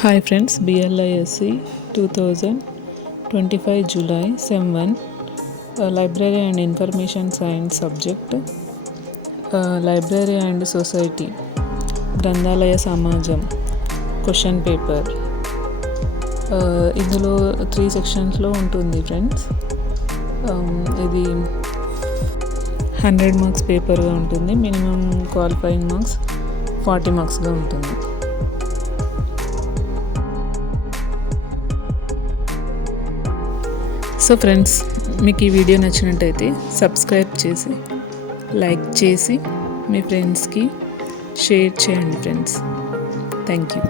Hi friends, BLISC 2025 July Sem 1 Library and Information Science subject Library and Society గ్రంథాలయ సమాజం question paper ఇందులో 3 సెక్షన్స్లో ఉంటుంది friends. ఇది 100 marks పేపర్గా ఉంటుంది. మినిమం క్వాలిఫైయింగ్ మార్క్స్ 40 మార్క్స్గా ఉంటుంది. సో ఫ్రెండ్స్, మీకు ఈ వీడియో నచ్చినట్టయితే సబ్స్క్రైబ్ చేసి లైక్ చేసి మీ ఫ్రెండ్స్కి షేర్ చేయండి ఫ్రెండ్స్. Thank you.